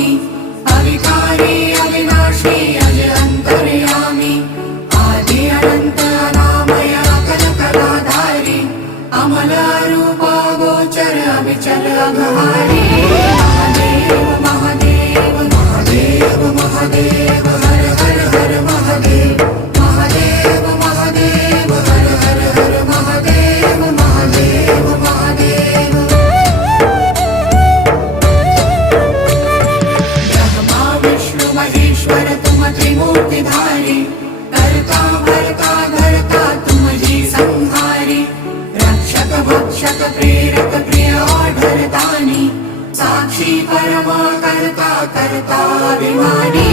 स्वामी अविकारी अविनाशी अज अंतर्यामी आदि अनंत अनामय अकल कलाधारी अमल रूप गोचर अविचल अघहारी महादेव महादेव महादेव महादेव हर हर हर महादेव महादेव महादेव हर हर हर महादेव महादेव महादेव ब्रह्मा विष्णु महेश्वर तुम त्रिमूर्तिधारी कर्ता भर्ता धर्ता तुम जी संहारी रक्षक भक्षक प्रेरक प्रिय आढरतानी साक्षी परम कर्ता कर्ता अभिमानी